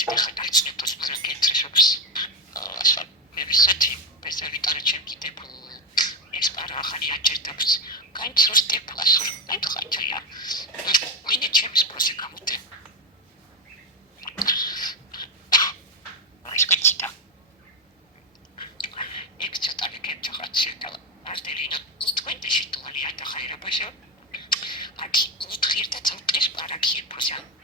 ცოტა ხანაც პოსპორტი შობს. ასა მე ვისათი პესერიტარი ჩემკიტებ. ეს პარახანი აჭერდებს. განცურსტი პლასურ. მეტყაჭია. ვინე ჩემს პროსი გამოდე. აი სკეჩიტა. ექცოტა კეთჭახაცი და არდელინა. თქვენში თვალია და ხაირაბაშო. აქ უთხირდა ცოტა პარაკი პროსა.